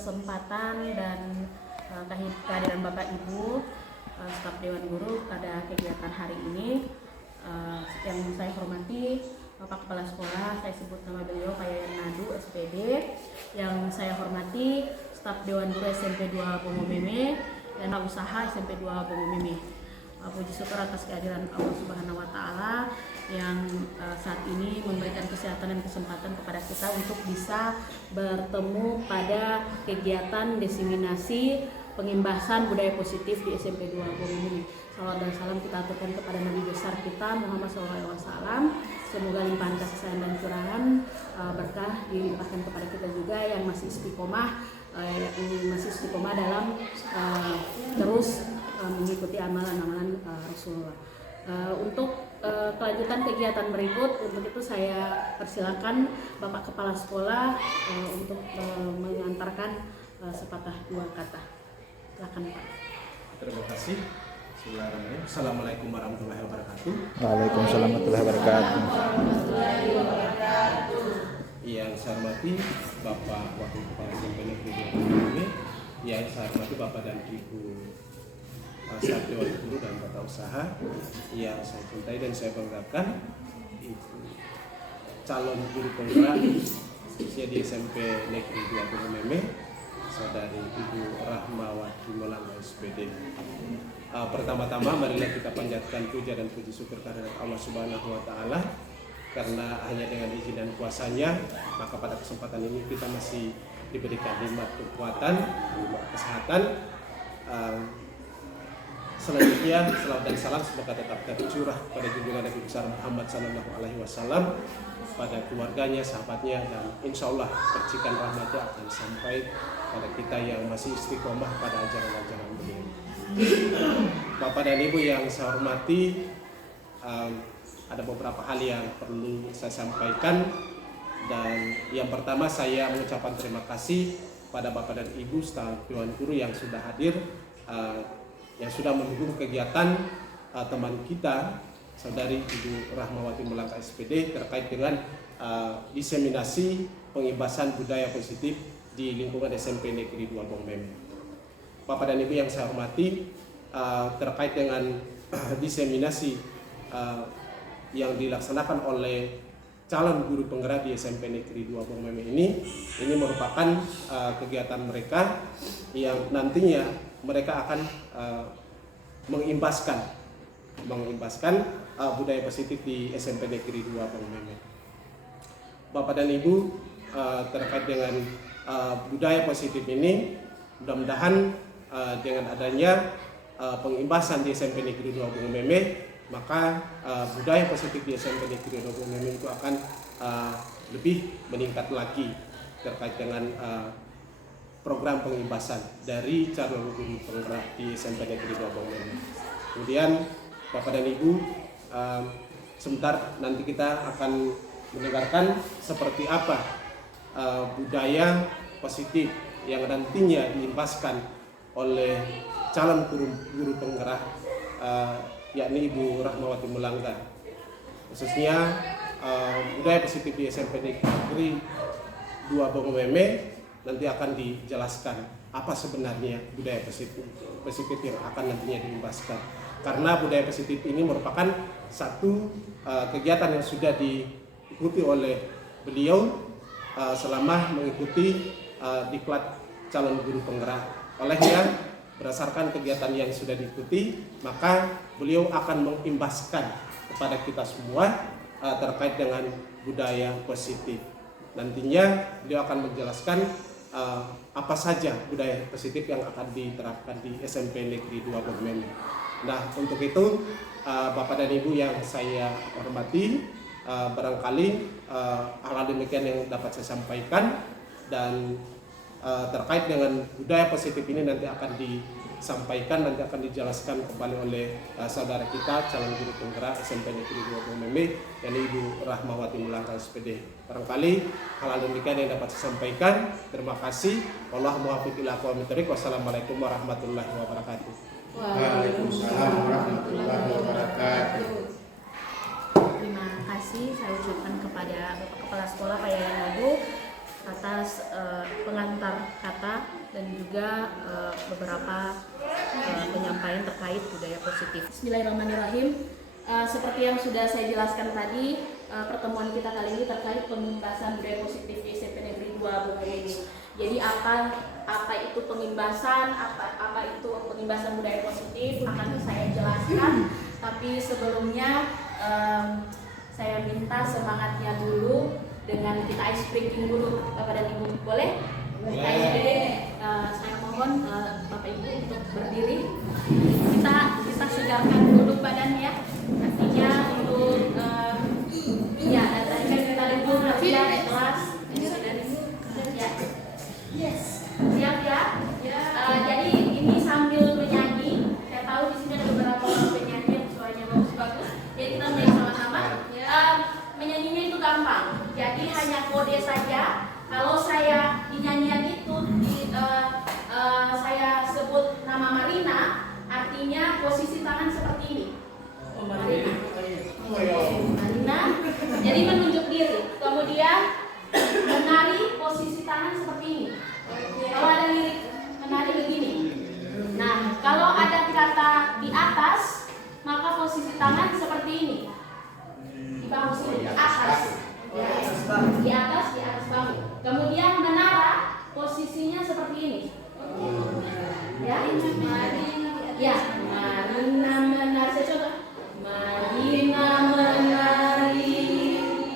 kesempatan dan kehadiran Bapak Ibu staf Dewan Guru pada kegiatan hari ini. Yang saya hormati Bapak Kepala Sekolah, saya sebut nama beliau Pak Yayan Nadu, SPD. Yang saya hormati staf Dewan Guru SMP 2 Bongo Meme dan usaha SMP 2 Bongo Meme. Puji syukur atas kehadiran Allah Subhanahu wa Ta'ala yang saat ini memberikan kesehatan dan kesempatan kepada kita untuk bisa bertemu pada kegiatan diseminasi pengimbasan budaya positif di SMP 2 Bongo Meme. Salawat dan salam kita aturkan kepada Nabi besar kita Muhammad SAW. Semoga limpahan kasih sayang dan curahan berkah dilimpahkan kepada kita juga yang masih istiqomah dalam terus mengikuti amalan-amalan Rasulullah. Untuk kelanjutan kegiatan berikut, untuk itu saya persilakan Bapak Kepala Sekolah untuk mengantarkan sepatah dua kata. Silakan Pak. Terima kasih. Bismillahirrahmanirrahim. Assalamualaikum warahmatullahi wabarakatuh. Waalaikumsalam warahmatullahi wabarakatuh. Yang saya hormati Bapak Wakil Kepala SMP Negeri 2 Bongo Meme, yang saya hormati Bapak dan Ibu staf Dewan Guru dan Tata Usaha, yang saya cintai dan saya banggakan, Ibu calon guru penggerak usia di SMP Negeri 2 Bongo Meme, Saudari Ibu Rahmawati Mulangga SPD. Pertama-tama marilah kita panjatkan puja dan puji syukur kehadirat Allah Subhanahu wa Ta'ala, karena hanya dengan izin dan kuasanya maka pada kesempatan ini kita masih diberikan nikmat kekuatan, nikmat kesehatan. Selanjutnya selawat dan salam semoga tetap tercurah pada junjungan Nabi besar Muhammad Sallallahu Alaihi Wasallam, pada keluarganya, sahabatnya, dan insya Allah percikan rahmatnya akan sampai pada kita yang masih istiqomah pada ajaran-ajaran beliau. Bapak dan Ibu yang saya hormati, ada beberapa hal yang perlu saya sampaikan, dan yang pertama saya mengucapkan terima kasih pada Bapak dan Ibu staf Dewan Guru yang sudah hadir, yang sudah mendukung kegiatan teman kita Saudari Ibu Rahmawati Mulangga SPD terkait dengan diseminasi pengimbasan budaya positif di lingkungan SMP Negeri 2 Bongo Meme. Bapak dan Ibu yang saya hormati, terkait dengan diseminasi yang dilaksanakan oleh calon guru penggerak di SMP Negeri 2 Bongo Meme ini merupakan kegiatan mereka yang nantinya mereka akan mengimbaskan budaya positif di SMP Negeri 2 Bongo Meme. Bapak dan Ibu, terkait dengan budaya positif ini, mudah-mudahan dengan adanya pengimbasan di SMP Negeri 2 Bongo Meme, maka budaya positif di SMP Negeri 2 Bongo Meme itu akan lebih meningkat lagi terkait dengan program pengimbasan dari calon guru penggerak di SMP Negeri 2 Bongo Meme. Kemudian Bapak dan Ibu, sebentar nanti kita akan mendengarkan seperti apa budaya positif yang nantinya diimbaskan oleh calon guru penggerak, yakni Ibu Rahmawati Mulangga. Khususnya budaya positif di SMP Negeri 2 Bongo Meme nanti akan dijelaskan apa sebenarnya budaya positif yang akan nantinya diimbaskan. Karena budaya positif ini merupakan satu kegiatan yang sudah diikuti oleh beliau selama mengikuti diklat calon guru penggerak. Olehnya, berdasarkan kegiatan yang sudah diikuti, maka beliau akan mengimbaskan kepada kita semua terkait dengan budaya positif. Nantinya beliau akan menjelaskan apa saja budaya positif yang akan diterapkan di SMP Negeri 2 Bongo Meme. Nah, untuk itu Bapak dan Ibu yang saya hormati, barangkali hal demikian yang dapat saya sampaikan, dan terkait dengan budaya positif ini nanti akan disampaikan, nanti akan dijelaskan kembali oleh saudara kita calon guru penggerak SMP Negeri 2 Bongo Meme, yakni Ibu Rahmawati Mulangga SPD. Barangkali hal demikian yang dapat saya sampaikan. Terima kasih. Wallahu muwaffiq ila aqwamit thoriq. Wassalamualaikum warahmatullahi wabarakatuh. Waalaikumsalam warahmatullahi wabarakatuh. Terima kasih saya ucapkan kepada Bapak Kepala Sekolah Pak Yayan Nadu atas pengantar kata dan juga beberapa penyampaian terkait budaya positif. Bismillahirrahmanirrahim. Seperti yang sudah saya jelaskan tadi, pertemuan kita kali ini terkait pembahasan budaya positif di SMP Negeri 2 Bungayeni. Jadi apa itu pengimbasan, apa itu pengimbasan budaya positif akan saya jelaskan. Tapi sebelumnya saya minta semangatnya dulu dengan kita ice breaking dulu kepada Ibu. Boleh? Kita ice breaking. Saya mohon Bapak Ibu untuk berdiri. Kita segarkan dulu badannya. Artinya untuk ya, dan tadi kan kita libur kerja kelas. Ya. Yes. Siap ya? Jadi ini sambil menyanyi. Saya tahu di sini ada beberapa penyanyi yang suaranya bagus-bagus. Jadi kita menyanyi sama-sama. Menyanyinya itu gampang. Jadi hanya kode saja. Kalau saya di nyanyian itu saya sebut nama Marina, artinya posisi tangan seperti ini. Marina. Marina. Jadi menunjuk diri. Kemudian menari, posisi tangan seperti ini. Kalau ada lirik menari begini. Nah, kalau ada kata di atas, maka posisi tangan seperti ini. Di bahu sini, di atas. Di atas bahu. Kemudian menara, posisinya seperti ini. Ya, ya, Marina menari. Saya coba. Marina menari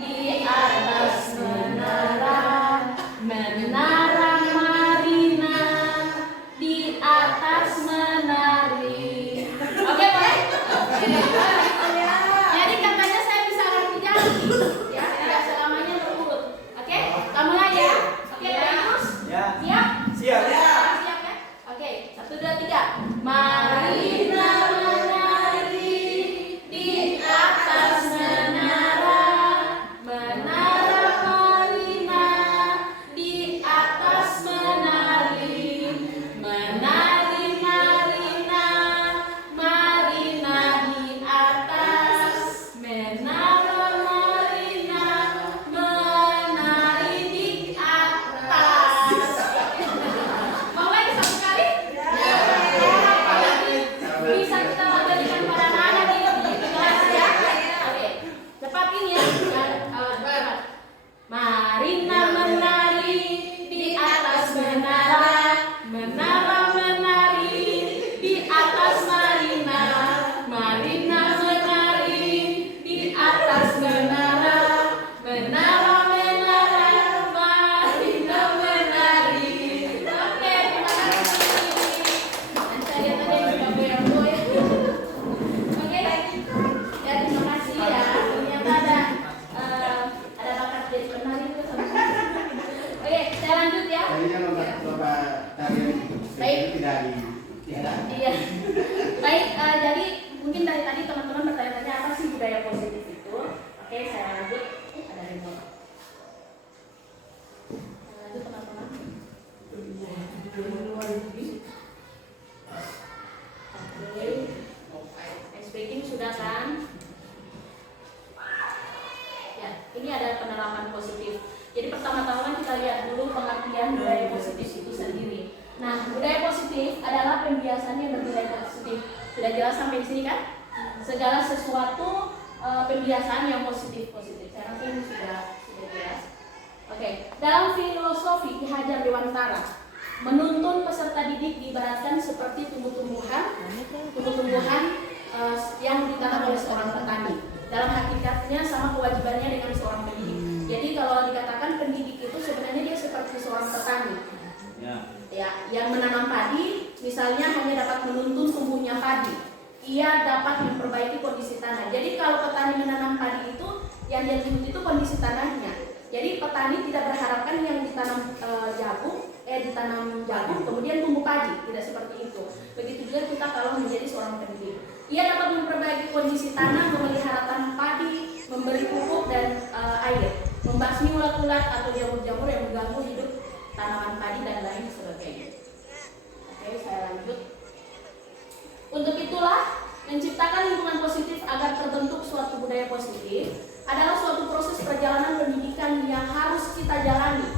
di atas menara, menara Marina di atas menari. Oke, boleh? Jadi katanya saya bisa ganti-ganti, ya, tidak selamanya berurut. Oke, kamu mulai ya. Oke, terus? Ya. Siap? Siap. Siap ya? Oke, 1, 2, 3. Marina menari di atas menara, menara Marina di atas menari, menari Marina, Marina di atas, menara Marina, menari di atas. Mau lagi satu kali? Bisa kita berikan pada anak di kelas ya. Oke, cepat ini ya. Marina menari di atas menara, menara menari di atas Marina, Marina menari di atas menara, menara menara, Marina menari. Oke, terima kasih. Dan saya lihat ada yang juga goyang-goyang. Oke, ya terima kasih ya. Ternyata ada bakat jadi penari itu sama. Oke, saya lanjut ya. Tadinya Bapak tarian Baik. tidak ada. Iya. Baik, jadi mungkin dari tadi teman-teman bertanya-tanya apa sih budaya positif itu. Oke, saya lanjut. Ada remote. Saya lanjut teman-teman. Oke. Speaking sudah kan? Ya, ini ada penerapan positif. Jadi pertama-tama kita lihat dulu pengertian budaya positif itu sendiri. Nah, budaya positif adalah pembiasaan yang bernilai positif. Sudah jelas sampai di sini kan? Segala sesuatu pembiasaan yang positif. Saya rasa ini sudah jelas. Oke, dalam filosofi Ki Hajar Dewantara menuntun peserta didik diibaratkan seperti tumbuh-tumbuhan yang ditanam oleh seorang petani. Dalam hakikatnya sama kewajibannya dengan seorang pendidik. Jadi kalau dikatakan pendidik itu sebenarnya dia seperti seorang petani. Ya, yang menanam padi misalnya hanya dapat menuntun tumbuhnya padi. Ia dapat memperbaiki kondisi tanah. Jadi kalau petani menanam padi itu yang dia tuntut itu kondisi tanahnya. Jadi petani tidak berharapkan yang ditanam jagung kemudian tumbuh padi, tidak seperti itu. Begitu juga kita kalau menjadi seorang pendidik. Ia dapat memperbaiki kondisi tanah, memelihara tanah padi, memberi pupuk dan air, membasmi ulat-ulat atau jamur-jamur yang mengganggu hidup tanaman padi dan lain sebagainya. Oke, saya lanjut. Untuk itulah menciptakan lingkungan positif agar terbentuk suatu budaya positif adalah suatu proses perjalanan pendidikan yang harus kita jalani.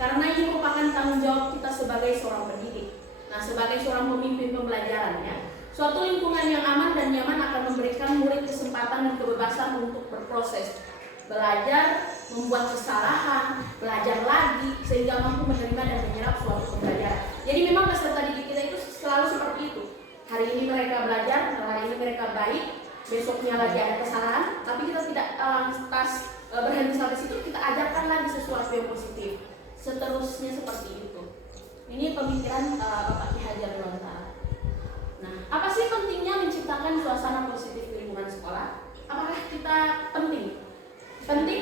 karena ini merupakan tanggung jawab kita sebagai seorang pendidik. Nah, sebagai seorang pemimpin pembelajaran ya, suatu lingkungan yang aman dan nyaman akan memberikan murid kesempatan dan kebebasan untuk berproses, belajar, membuat kesalahan, belajar lagi, sehingga mampu menerima dan menyerap suatu pembelajaran. Jadi memang peserta didik kita itu selalu seperti itu. Hari ini mereka belajar, hari ini mereka baik, besoknya lagi ada kesalahan, tapi kita tidak lantas berhenti sampai situ, kita ajarkan lagi sesuatu yang positif. Seterusnya seperti itu. Ini pemikiran Bapak Ki Hajar Dewantara. Nah, apa sih pentingnya menciptakan suasana positif di lingkungan sekolah? Apakah kita penting? Penting?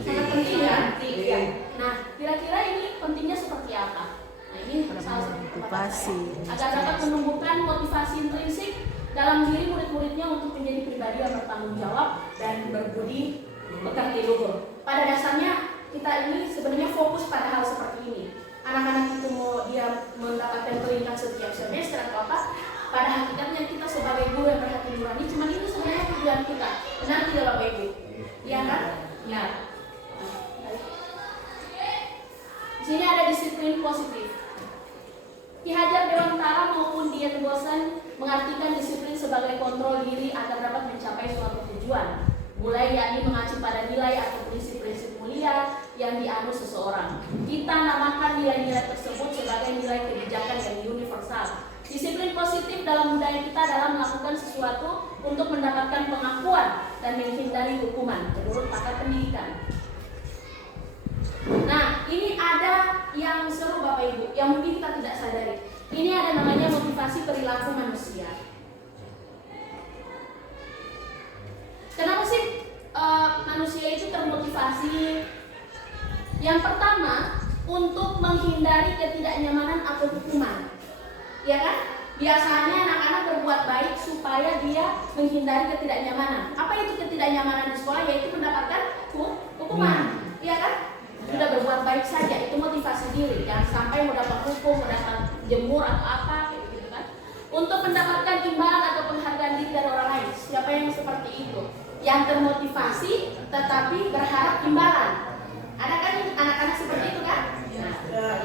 Sangat penting ya? Iya. Nah, kira-kira ini pentingnya seperti apa? Nah, ini salah satu motivasi agar dapat menumbuhkan motivasi intrinsik dalam diri murid-muridnya untuk menjadi pribadi yang bertanggung jawab dan berbudi pekerti luhur. Pada dasarnya kita ini sebenarnya fokus pada hal seperti ini. Anak-anak itu mau dia mendapatkan peringkat setiap semester atau apa, pada hakikatnya kita sebagai guru yang berhati nurani, cuman ini sebenarnya tujuan kita. Benar tidak Bapak Ibu? Iya kan? Ya. Di sini ada disiplin positif. Ki Hajar Dewantara maupun Dian Bosan mengartikan disiplin sebagai kontrol diri agar dapat mencapai suatu tujuan, mulai yakni mengacu pada nilai atau prinsip-prinsip mulia yang dianut seseorang. Kita namakan nilai-nilai tersebut sebagai nilai kebijakan yang universal. Disiplin positif dalam budaya kita dalam melakukan sesuatu untuk mendapatkan pengakuan dan menghindari hukuman menurut pakar pendidikan. Nah, ini ada yang seru Bapak Ibu, yang mungkin kita tidak sadari. Ini ada namanya motivasi perilaku manusia. Kenapa sih manusia itu termotivasi? Yang pertama, untuk menghindari ketidaknyamanan atau hukuman. Ya kan? Biasanya anak-anak berbuat baik supaya dia menghindari ketidaknyamanan. Apa itu ketidaknyamanan di sekolah? Yaitu mendapatkan hukuman. Iya kan? Sudah berbuat baik saja, itu motivasi diri. Jangan sampai mendapat hukum, mendapat jemur atau apa gitu kan. Untuk mendapatkan imbalan atau penghargaan diri dari orang lain. Siapa yang seperti itu? Yang termotivasi tetapi berharap imbalan. Ada kan anak-anak seperti itu kan? Nah,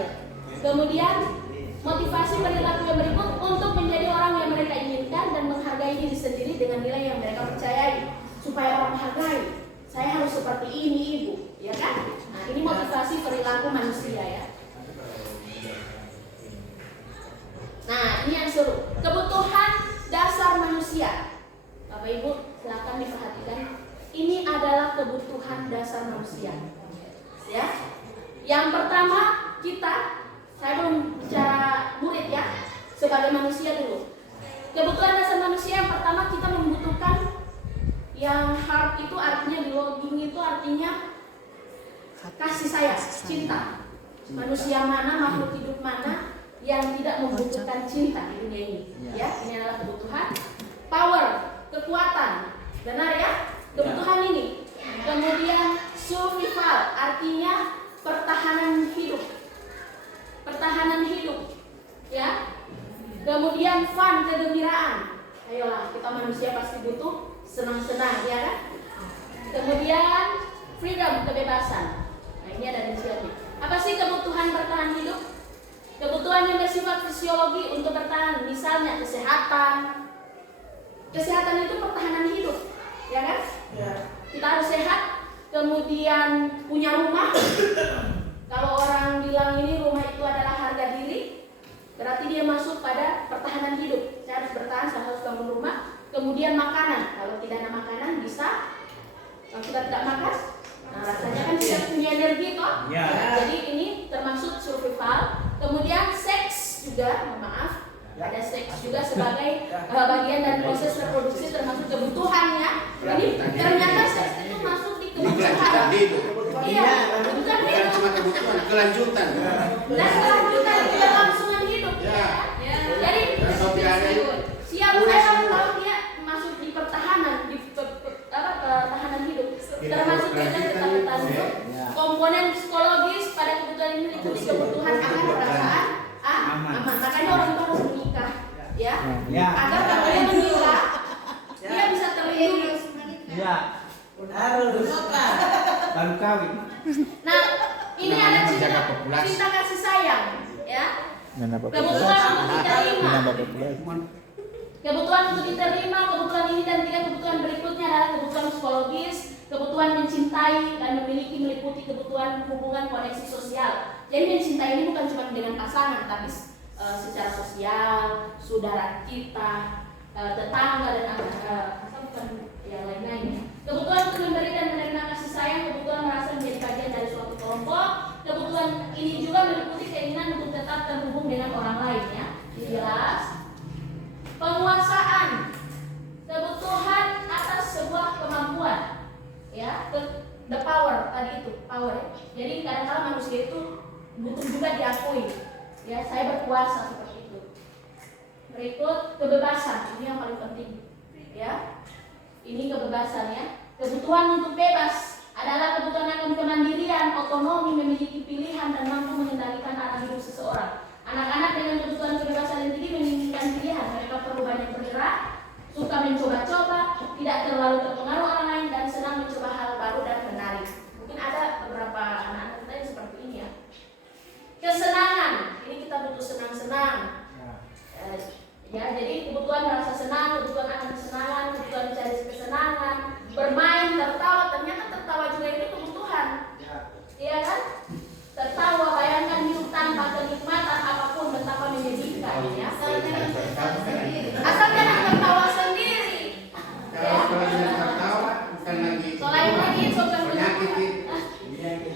kemudian motivasi perilaku yang berikut untuk menjadi orang yang mereka inginkan dan menghargai diri sendiri dengan nilai yang mereka percayai. Supaya orang menghargai, saya harus seperti ini ibu, ya kan? Nah, ini motivasi perilaku manusia ya. Nah, ini yang seru. Kebutuhan dasar manusia. Bapak Ibu, silakan diperhatikan. Ini adalah kebutuhan dasar manusia. Ya. Yang pertama, saya belum bicara murid ya, sebagai manusia dulu. Kebutuhan dasar manusia yang pertama kita membutuhkan yang heart itu artinya belonging itu artinya kasih sayang, cinta. Manusia mana, makhluk hidup mana yang tidak membutuhkan cinta di dunia ini? Ya, ini adalah kebutuhan. Power, kekuatan, benar ya? Kebutuhan ini. Kemudian survival, artinya pertahanan hidup. Pertahanan hidup, ya. Kemudian fun, kegembiraan. Ayolah, kita manusia pasti butuh senang-senang, ya kan? Kemudian freedom, kebebasan. Nah, ini ada inisiatif. Apa sih kebutuhan bertahan hidup? Kebutuhan yang bersifat fisiologi untuk bertahan, misalnya kesehatan. Kesehatan itu pertahanan hidup, ya kan? Ya. Kita harus sehat. Kemudian punya rumah. Kalau orang bilang ini rumah itu adalah harga diri, berarti dia masuk pada pertahanan hidup. Saya harus bertahan, saya harus bangun rumah. Kemudian makanan. Kalau tidak ada makanan bisa, kalau kita tidak makan, nah rasanya kan tidak punya energi toh. Ya. Jadi ini termasuk survival. Kemudian seks juga, maaf, ada seks juga sebagai bagian dari proses reproduksi termasuk kebutuhannya. Jadi ternyata seks itu masuk di kebutuhan. Iya, bukan hidup. Cuma kebutuhan, kelanjutan. Dan kelanjutan keberlangsungan hidup. Ya. Jadi siap saya harus tahu dia masuk di pertahanan, di pertahanan hidup. Termasuk kita bertahan hidup. Komponen psikologis pada kebutuhan ini meliputi kebutuhan akan perasaan aman. Makanya orang tua harus menikah, ya. Agar kalau dia menikah, dia bisa terlindungi. Ya. Harus baru kawin. Nah, Ini ada menjaga populasi. cinta kasih sayang, ya. Kebutuhan Kebutuhan untuk diterima. Kebutuhan Kebutuhan untuk diterima, kebutuhan ini dan tiga kebutuhan berikutnya adalah kebutuhan psikologis, kebutuhan mencintai dan memiliki meliputi kebutuhan hubungan koneksi sosial. Jadi mencintai ini bukan cuma dengan pasangan, tapi secara sosial, saudara kita, tetangga dan bukan yang lain-lainnya. Kebutuhan untuk memberi dan menerima kasih sayang, kebutuhan merasa menjadi bagian dari suatu kelompok. Kebutuhan ini juga meliputi keinginan untuk tetap terhubung dengan orang lain, ya. Jelas. Penguasaan, kebutuhan atas sebuah kemampuan, ya, the power tadi itu power. Ya. Jadi kadang-kadang manusia itu butuh juga diakui, ya, saya berkuasa seperti itu. Berikut kebebasan, ini yang paling penting, ya. Ini kebebasan, ya. Kebutuhan untuk bebas adalah kebutuhan akan kemandirian, otonomi, memiliki pilihan dan mampu mengendalikan arah hidup seseorang. Anak-anak dengan kebutuhan kebebasan yang tinggi menginginkan pilihan. Mereka perlu banyak bergerak, suka mencoba-coba, tidak terlalu terpengaruh orang lain, dan senang mencoba hal baru dan menarik. Mungkin ada beberapa anak-anak kita yang seperti ini, ya. Kesenangan, ini kita butuh senang-senang. Ya, jadi kebutuhan merasa senang, kebutuhan akan kesenangan, kebutuhan mencari kesenangan, bermain, tertawa. Ternyata tertawa juga itu kebutuhan, iya kan? Tertawa, bayangkan hidup tanpa kenikmatan apapun betapa menyedihkan, ya. Asal jangan tertawa sendiri. Kalau dia tertawa bukan lagi Selain lagi bukan penyakit.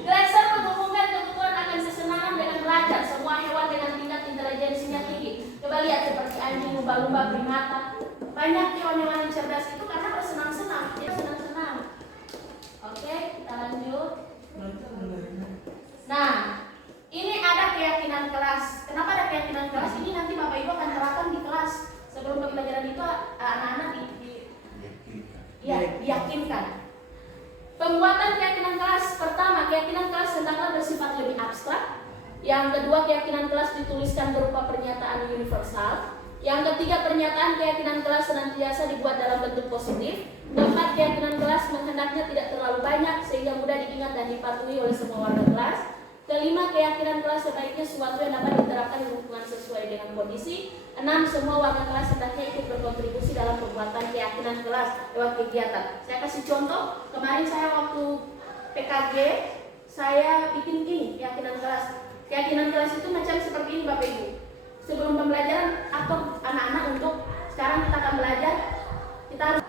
Gleiser menghubungkan kebutuhan akan kesenangan dengan belajar. Semua hewan dengan tingkat intelijensinya tinggi. Coba lihat seperti anjing, lumba-lumba, primata. Banyak hewan-hewan yang cerdas itu karena bersenang-senang. Dia senang-senang. Oke, kita lanjut. Nah, ini ada keyakinan kelas. Kenapa ada keyakinan kelas? Ini nanti Bapak Ibu akan terapkan di kelas. Sebelum pembelajaran itu anak-anak diyakinkan. Pembuatan keyakinan kelas. Pertama, keyakinan kelas hendaklah bersifat lebih abstrak. Yang kedua, keyakinan kelas dituliskan berupa pernyataan universal. Yang ketiga, pernyataan keyakinan kelas senantiasa dibuat dalam bentuk positif. Keempat, keyakinan kelas hendaknya tidak terlalu banyak sehingga mudah diingat dan dipatuhi oleh semua warga kelas. Kelima, keyakinan kelas sebaiknya sesuatu yang dapat diterapkan di lingkungan sesuai dengan kondisi. 6, semua warga kelas hendaknya ikut berkontribusi dalam pembuatan keyakinan kelas lewat kegiatan. Saya kasih contoh, kemarin saya waktu PKG, saya bikin ini keyakinan kelas. Keyakinan kelas itu macam seperti ini Bapak Ibu. Sebelum pembelajaran atau anak-anak untuk sekarang kita akan belajar, kita harus.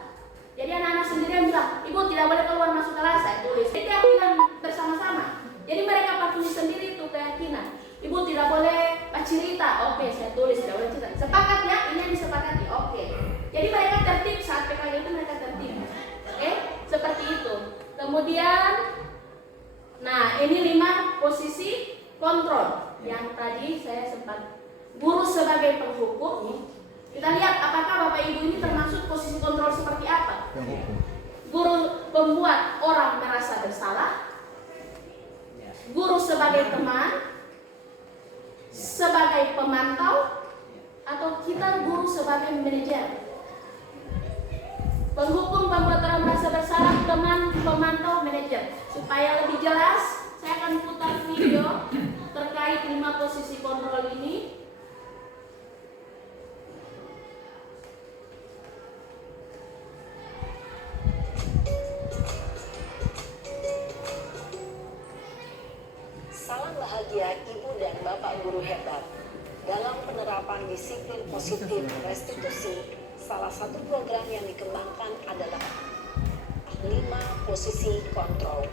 Jadi anak-anak sendiri yang bilang, Ibu tidak boleh keluar masuk kelas, saya tulis. Jadi keyakinan bersama-sama. Jadi mereka patuhi sendiri itu keyakinan. Ibu tidak boleh cerita, oke, saya tulis tidak boleh cerita. Sepakat ya, ini yang disepakati, oke. Jadi mereka tertib saat PKG itu mereka tertib, oke, seperti itu. Kemudian, nah ini 5 posisi kontrol yang tadi saya sempat. Guru sebagai penghukum. Kita lihat apakah Bapak Ibu ini termasuk posisi kontrol seperti apa? Guru pembuat orang merasa bersalah. Guru sebagai teman, sebagai pemantau, atau kita guru sebagai manajer. Penghukum, pembuat orang merasa bersalah, teman, pemantau, manajer. Supaya lebih jelas, saya akan putar video terkait 5 posisi kontrol ini. Salam bahagia Ibu dan Bapak guru hebat. Dalam penerapan disiplin positif restitusi, salah satu program yang dikembangkan adalah 5 posisi kontrol.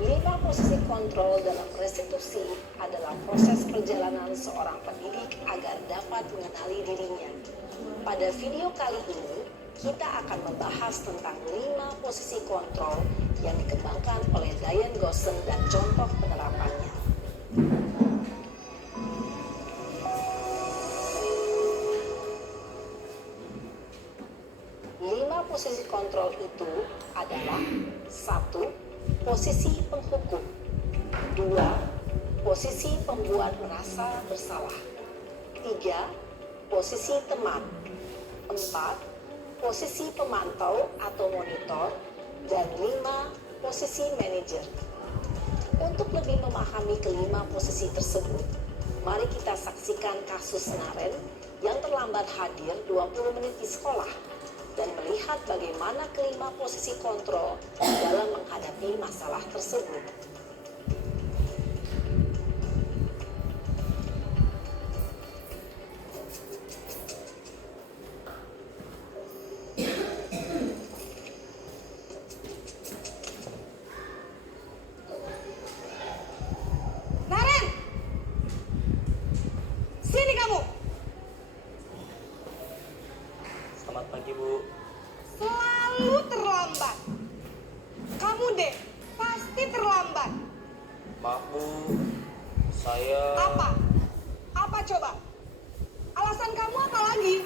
5 posisi kontrol dalam restitusi adalah proses perjalanan seorang pendidik agar dapat mengenali dirinya. Pada video kali ini, kita akan membahas tentang 5 posisi kontrol yang dikembangkan oleh Diane Gossen dan contoh penerapannya. Posisi kontrol itu adalah 1. Posisi penghukum, 2. Posisi pembuat merasa bersalah, 3. Posisi teman, 4. Posisi pemantau atau monitor, dan 5. Posisi manajer. Untuk lebih memahami kelima posisi tersebut, mari kita saksikan kasus Naren yang terlambat hadir 20 menit di sekolah dan melihat bagaimana kelima posisi kontrol dalam menghadapi masalah tersebut. Naren! Sini kamu! Selamat pagi, Bu. Selalu terlambat. Kamu deh, pasti terlambat. Maaf, Bu. Saya... Apa? Apa coba? Alasan kamu apa lagi?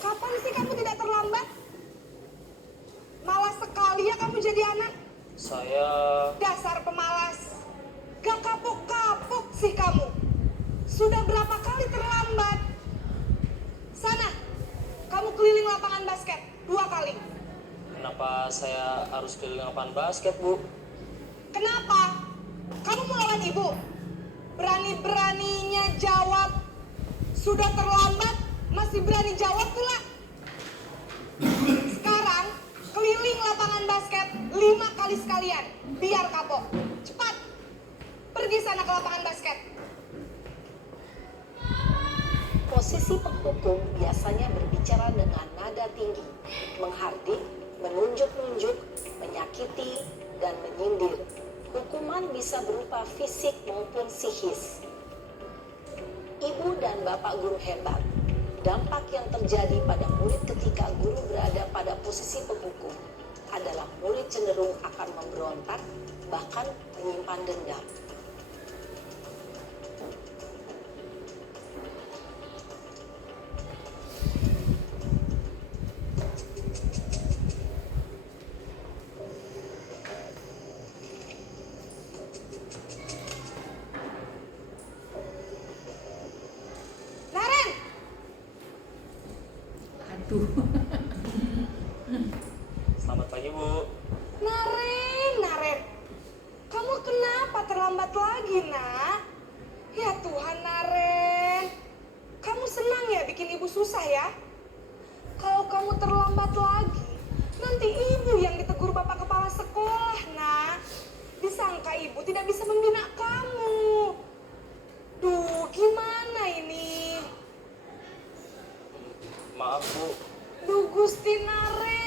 Kapan sih kamu tidak terlambat? Malas sekali ya kamu jadi anak. Saya... Dasar pemalas. Gak kapok-kapok sih kamu. Sudah berapa kali terlambat? Sana, kamu keliling lapangan basket 2 kali. Kenapa saya harus keliling lapangan basket, Bu? Kenapa? Kamu mau lawan ibu? Berani-beraninya jawab. Sudah terlambat, masih berani jawab pula. Sekarang, keliling lapangan basket 5 kali sekalian. Biar kapok. Cepat. Pergi sana ke lapangan basket. Posisi penghukum biasanya berbicara dengan nada tinggi, menghardik, menunjuk-nunjuk, menyakiti, dan menyindir. Hukuman bisa berupa fisik maupun psikis. Ibu dan bapak guru hebat. Dampak yang terjadi pada murid ketika guru berada pada posisi penghukum adalah murid cenderung akan memberontak, bahkan menyimpan dendam. Naren! Aduh. Selamat pagi, Bu. Naren. Kamu kenapa terlambat lagi, nak? Ya Tuhan, Naren. Kamu senang ya bikin ibu susah ya? Kalau kamu terlambat lagi, nanti ibu yang ditegur bapak kepala sekolah, nak. Disangka ibu tidak bisa membina kamu. Duh, gimana ini? Maaf, Bu. Duh, Gusti Naren.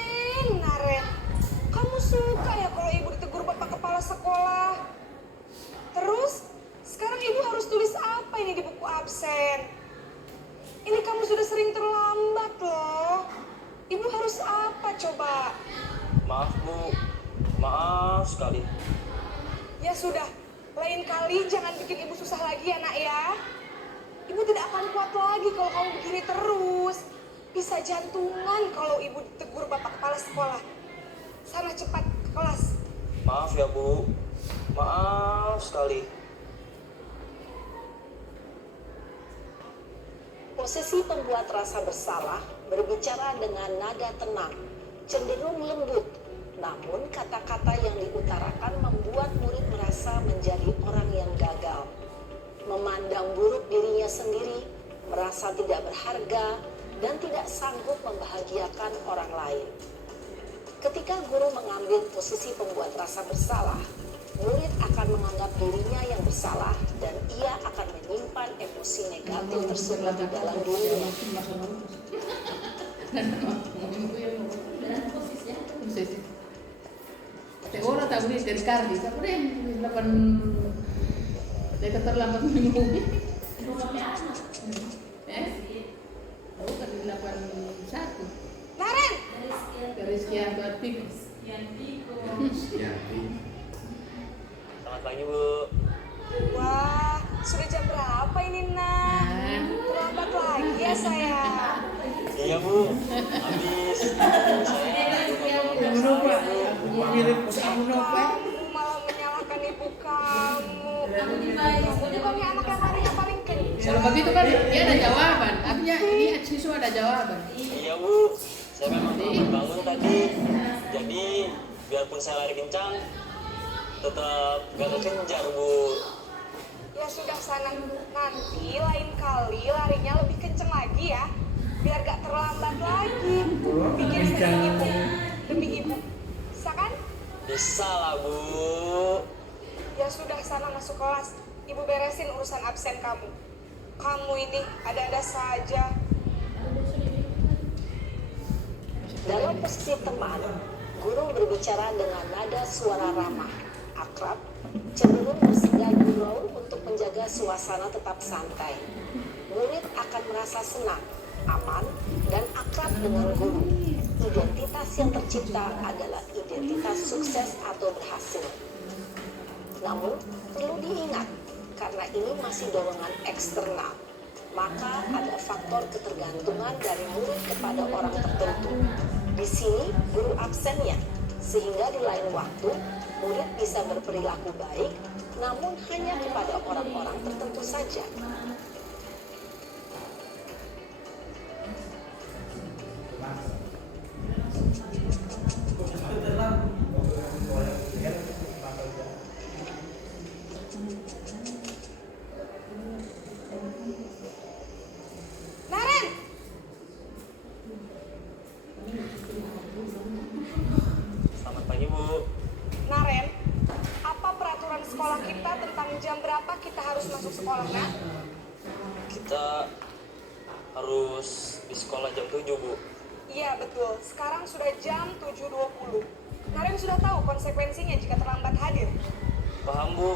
Kamu suka ya kalau ibu ditegur bapak kepala sekolah? Terus, sekarang ibu harus tulis apa ini di buku absen? Ini kamu sudah sering terlambat loh. Ibu harus apa coba? Maaf, Bu. Maaf sekali. Ya sudah, lain kali jangan bikin ibu susah lagi ya nak ya. Ibu tidak akan kuat lagi kalau kamu begini terus. Bisa jantungan kalau ibu ditegur bapak kepala sekolah. Sana cepat ke kelas. Maaf ya, Bu. Maaf sekali. Posisi pembuat rasa bersalah berbicara dengan nada tenang, cenderung lembut. Namun kata-kata yang diutarakan membuat murid merasa menjadi orang yang gagal. Memandang buruk dirinya sendiri, merasa tidak berharga, dan tidak sanggup membahagiakan orang lain. Ketika guru mengambil posisi pembuat rasa bersalah, murid akan menganggap dirinya yang bersalah dan ia akan menyimpan emosi negatif tersebut di dalam dirinya. Ora tak boleh dari Kardi, siapa deh 8 dia terlambat minggu. Tahu kan 81. Naren! Dari sekian batik. Selamat pagi, Bu. Wah, sudah jam berapa ini nak? Terlambat lagi ya sayang. Iya, Bu. Habis. Kamu malah menyalahkan ibu kamu. Bukannya anak yang paling kencang. Kalau begitu kan dia ada jawaban. Artinya ini siswa ada jawaban. Iya, Bu. Saya memang terlambat bangun tadi. Jadi, biarpun saya lari kencang, tetap gak kekejar, Bu. Ya sudah sana, nanti lain kali larinya lebih kenceng lagi ya. Biar gak terlambat lagi. Bikin senang ibu demi ibu. Bisa kan? Bisa lah, Bu. Ya sudah sana masuk kelas. Ibu beresin urusan absen kamu. Kamu ini ada-ada saja. Dalam posisi teman, guru berbicara dengan nada suara ramah, akrab, cenderung bersedia gurau untuk menjaga suasana tetap santai. Murid akan merasa senang, aman, dan akrab dengan guru. Identitas yang tercipta adalah identitas sukses atau berhasil. Namun, perlu diingat, karena ini masih dorongan eksternal, maka ada faktor ketergantungan dari murid kepada orang tertentu. Di sini, guru absennya, sehingga di lain waktu, murid bisa berperilaku baik, namun hanya kepada orang-orang tertentu saja. Naren! Selamat pagi, Bu. Naren, apa peraturan sekolah kita tentang jam berapa kita harus masuk sekolah, Nak? Kita harus di sekolah jam 7, Bu. Iya, betul. Sekarang sudah jam 7.20. Naren sudah tahu konsekuensinya jika terlambat hadir. Paham, Bu.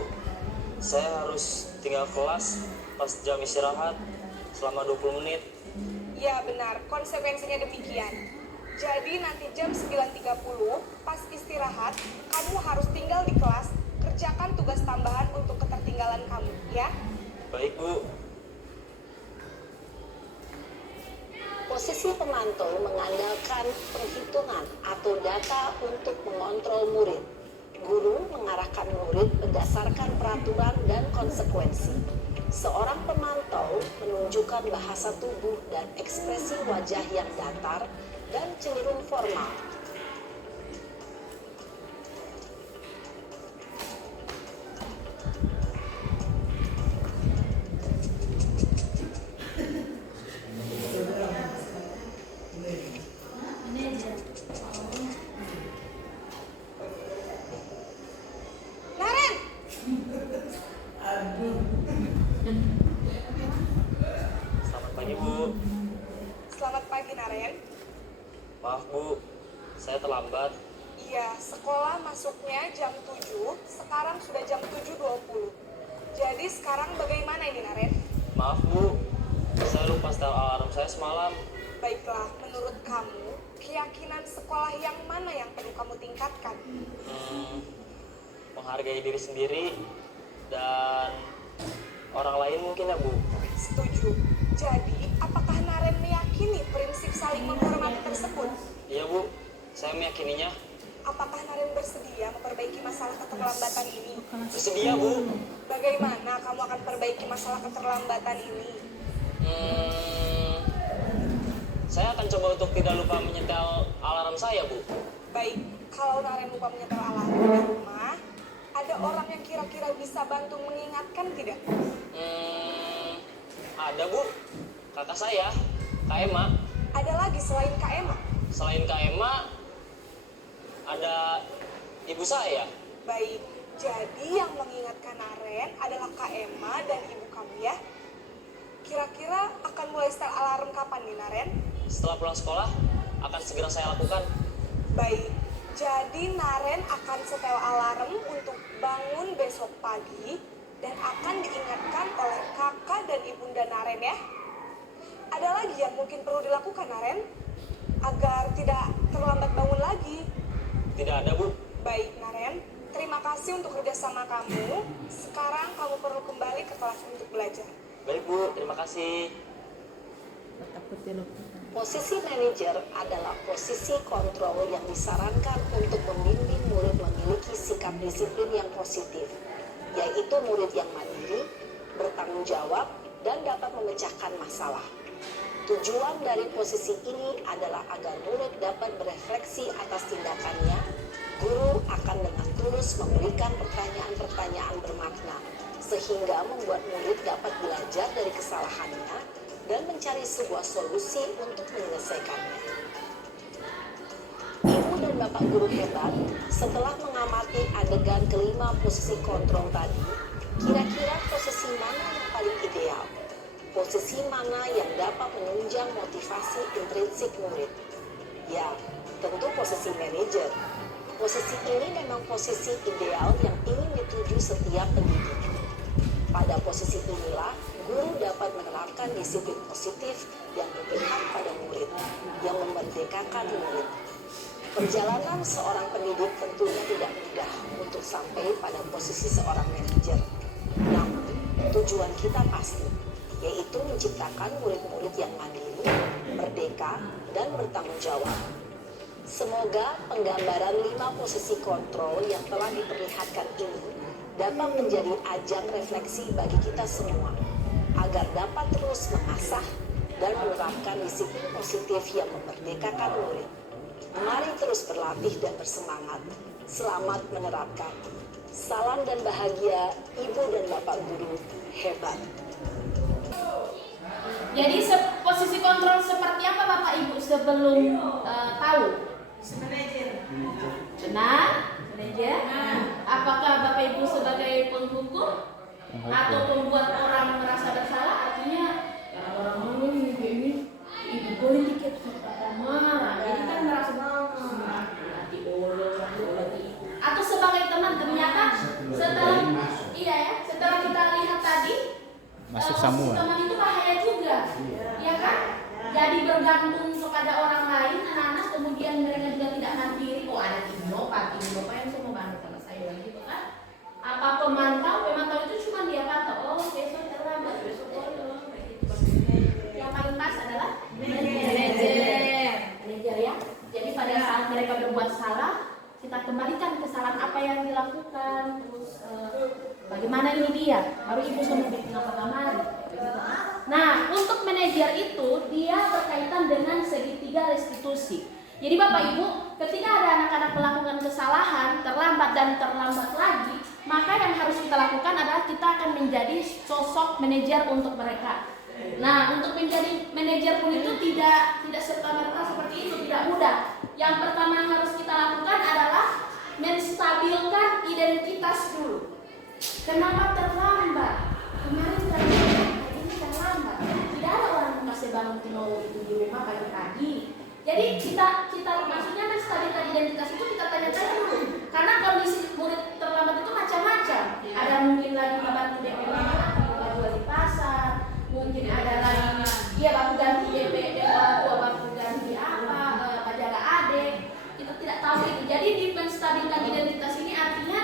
Saya harus tinggal kelas pas jam istirahat selama 20 menit. Iya, benar. Konsekuensinya demikian. Jadi nanti jam 9.30 pas istirahat, kamu harus tinggal di kelas, kerjakan tugas tambahan untuk ketertinggalan kamu, ya? Baik, Bu. Posisi pemantau mengandalkan penghitungan atau data untuk mengontrol murid. Guru mengarahkan murid berdasarkan peraturan dan konsekuensi. Seorang pemantau menunjukkan bahasa tubuh dan ekspresi wajah yang datar dan cenderung formal. Naren! Selamat pagi, Bu. Selamat pagi, Naren. Maaf, Bu. Saya terlambat. Iya, sekolah masuknya jam 7, sekarang sudah jam 7.20. Jadi sekarang bagaimana ini, Naren? Maaf, Bu. Saya lupa setel alarm saya semalam. Baiklah, menurut kamu, keyakinan sekolah yang mana yang perlu kamu tingkatkan? Menghargai diri sendiri dan orang lain mungkin ya, Bu. Setuju. Jadi, apakah Naren meyakini prinsip saling menghormati tersebut? Iya, Bu. Saya meyakininya. Apakah Naren bersedia memperbaiki masalah keterlambatan ini? Bersedia, Bu. Bagaimana kamu akan perbaiki masalah keterlambatan ini? Saya akan coba untuk tidak lupa menyetel alarm saya, Bu. Baik, kalau Naren lupa menyetel alarm di rumah, ada orang yang kira-kira bisa bantu mengingatkan tidak? Ada, Bu. Kakak saya, Kak Emma. Ada lagi selain Kak Emma? Selain Kak Emma, ada ibu saya. Baik, jadi yang mengingatkan Naren adalah Kak Emma dan ibu kamu ya? Kira-kira akan mulai setel alarm kapan nih, Naren? Setelah pulang sekolah, akan segera saya lakukan. Baik, jadi Naren akan setel alarm untuk bangun besok pagi dan akan diingatkan oleh kakak dan ibunda Naren ya. Ada lagi yang mungkin perlu dilakukan, Naren? Agar tidak terlambat bangun lagi. Tidak ada, Bu. Baik, Naren. Terima kasih untuk kerjasama kamu. Sekarang kamu perlu kembali ke kelas untuk belajar. Baik, Bu. Terima kasih. Posisi manajer adalah posisi kontrol yang disarankan untuk membimbing murid memiliki sikap disiplin yang positif, yaitu murid yang mandiri, bertanggung jawab, dan dapat memecahkan masalah. Tujuan dari posisi ini adalah agar murid dapat berefleksi atas tindakannya. Guru akan dengan tulus memberikan pertanyaan-pertanyaan bermakna, sehingga membuat murid dapat belajar dari kesalahannya dan mencari sebuah solusi untuk menyelesaikannya. Ibu dan Bapak guru hebat, setelah mengamati adegan kelima posisi kontrol tadi, kira-kira posisi mana yang paling ideal? Posisi mana yang dapat menunjang motivasi intrinsik murid? Ya, tentu posisi manajer. Posisi ini memang posisi ideal yang ingin dituju setiap pendidik. Pada posisi inilah, guru dapat menerapkan disiplin positif yang berpihak pada murid, yang memerdekakan murid. Perjalanan seorang pendidik tentunya tidak mudah untuk sampai pada posisi seorang manajer. Namun, tujuan kita pasti, yaitu menciptakan murid-murid yang mandiri, merdeka, dan bertanggung jawab. Semoga penggambaran 5 posisi kontrol yang telah diperlihatkan ini dapat menjadi ajang refleksi bagi kita semua, agar dapat terus mengasah dan menerapkan disiplin positif yang memerdekakan murid. Mari terus berlatih dan bersemangat. Selamat menerapkan. Salam dan bahagia Ibu dan Bapak guru hebat. Jadi posisi kontrol seperti apa Bapak Ibu sebelum tahu? Benar? Manajer? Apakah Bapak Ibu sebagai penghukum atau pembuat orang merasa bersalah? Artinya ya, orang ini ibu boleh dikit marah, jadi kan merasa hati atau sebagai teman ternyata setelah kita lihat tadi masuk semua. Teman itu bahaya juga, ya kan? Jadi bergantung kepada orang lain, anak-anak kemudian mereka juga tidak mandiri. Oh ada Pak yang bisa membantu kalau saya gitu kan? Apa pemantau itu cuma dia kata, oh besok terlambat, besok gitu. Yang paling pas adalah manajer ya. Jadi pada saat mereka berbuat salah, kita kembalikan kesalahan apa yang dilakukan, terus bagaimana ini dia, baru ibu semua bikin apa kamari. Nah, untuk manajer itu dia berkaitan dengan segitiga restitusi. Jadi Bapak Ibu, ketika ada anak-anak melakukan kesalahan, terlambat dan terlambat lagi, maka yang harus kita lakukan adalah kita akan menjadi sosok manajer untuk mereka. Nah, untuk menjadi manajer pun itu tidak serta-merta seperti itu, tidak mudah. Yang pertama yang harus kita lakukan adalah menstabilkan identitas dulu. Kenapa terlambat? Kemarin terlambat, ini terlambat. Tidak ada orang yang kasih bangun itu di rumah pagi-pagi. Jadi kita maksudnya menstabilkan identitas itu kita tanya-tanya dulu. Karena kondisi murid terlambat itu macam-macam. Ada mungkin lagi bantu DP rumah, jual di pasar. Mungkin ada lagi dia baku ganti DP baku ganti apa jaga adik, kita tidak tahu itu. Jadi di menstabilkan identitas ini artinya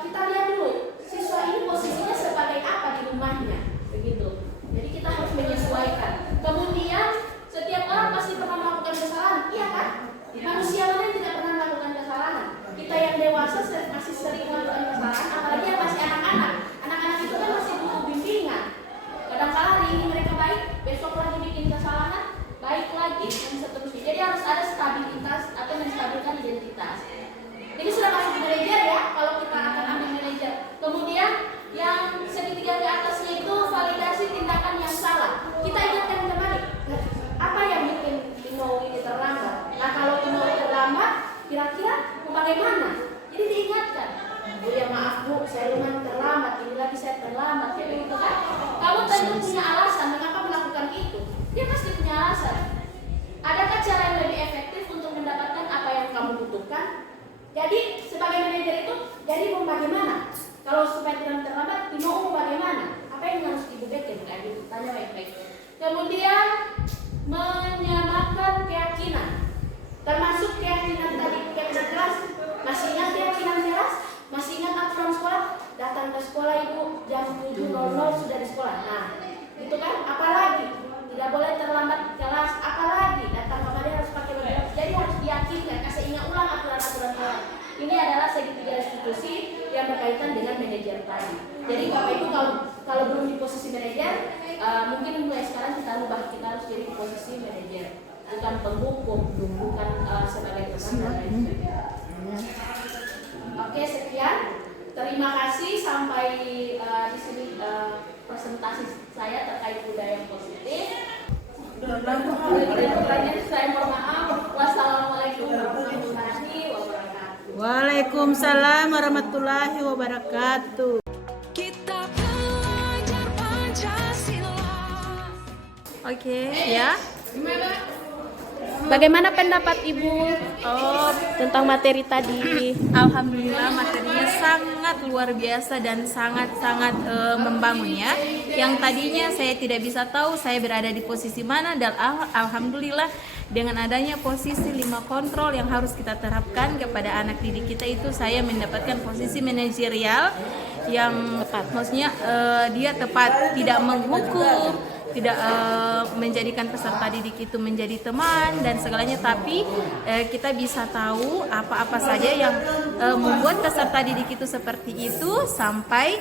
kita lihat dulu siswa ini posisinya sebagai apa di rumahnya, begitu. Jadi kita harus menyesuaikan. Kemudian setiap orang pasti pernah melakukan kesalahan, iya kan? Manusia mana yang tidak pernah melakukan kesalahan? Kita yang dewasa masih sering melakukan kesalahan, apalagi yang masih anak-anak. Anak-anak itu kan masih butuh bimbingan. Kadang-kala hari ini mereka baik, besok lagi bikin kesalahan, baik lagi, dan seterusnya. Jadi harus ada stabilitas atau menstabilkan identitas. Ini sudah masuk manajer ya, kalau kita akan ambil manajer. Kemudian yang segitiga di atasnya itu validasi tindakan yang salah. Kita ingatkan kembali, apa yang bikin Tino ini terlambat? Nah kalau Tino terlambat, kira-kira bagaimana? Jadi diingatkan. Oh ya maaf Bu, saya lumayan terlambat, ini lagi saya terlambat, kayak begitu kan? Kamu tentu punya alasan mengapa melakukan itu. Dia pasti punya alasan. Adakah cara yang lebih efektif untuk mendapatkan apa yang kamu butuhkan? Jadi sebagai manajer itu, jadi mau bagaimana? Kalau supaya tidak terlambat, mau bagaimana? Apa yang harus ibu bikin? Kayak gitu, tanya baik-baik. Kemudian menyamakan keyakinan, termasuk keyakinan tadi keyakinan kelas. Masih ingat keyakinan kelas? Masih ingat aturan sekolah? Datang ke sekolah ibu jam 7.00 sudah di sekolah. Nah, itu kan apalagi tidak boleh terlambat kelas, apalagi datang kemarin harus pakai baju. Jadi harus diyakinkan, kasih ingat ulang aturan-aturan sekolah. Ini adalah segitiga restitusi yang berkaitan dengan manajer tadi. Jadi Bapak Ibu kalau belum di posisi manajer, mungkin mulai sekarang kita ubah, kita harus jadi di posisi manajer, bukan penghukum, bukan sebagai teman dan lain sebagainya. Oke, sekian. Terima kasih sampai di sini presentasi saya terkait budaya yang positif. Saya mohon maaf. Wassalamualaikum warahmatullahi wabarakatuh. Waalaikumsalam warahmatullahi wabarakatuh. Kita belajar Pancasila. Oke, ya. Bagaimana pendapat Ibu tentang materi tadi? Alhamdulillah materinya sangat luar biasa dan sangat-sangat membangun ya. Yang tadinya saya tidak bisa tahu saya berada di posisi mana, dan alhamdulillah dengan adanya posisi 5 kontrol yang harus kita terapkan kepada anak didik kita itu, saya mendapatkan posisi manajerial yang tepat. Maksudnya dia tepat, tidak menghukum, tidak menjadikan peserta didik itu menjadi teman dan segalanya, tapi kita bisa tahu apa-apa saja yang membuat peserta didik itu seperti itu sampai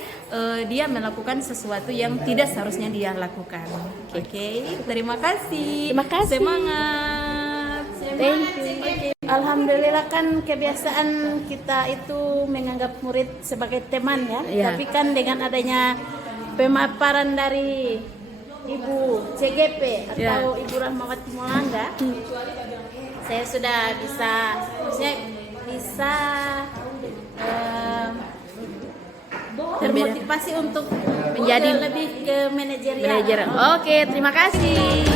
dia melakukan sesuatu yang tidak seharusnya dia lakukan. Oke, terima kasih. Terima kasih. Semangat. Thank you. Okay. Alhamdulillah kan kebiasaan kita itu menganggap murid sebagai teman ya. Iya. Tapi kan dengan adanya pemaparan dari Ibu CGP atau Ibu Rahmawati Molangga, saya sudah bisa, maksudnya bisa termotivasi untuk menjadi lebih ke manajerial. Oke, terima kasih.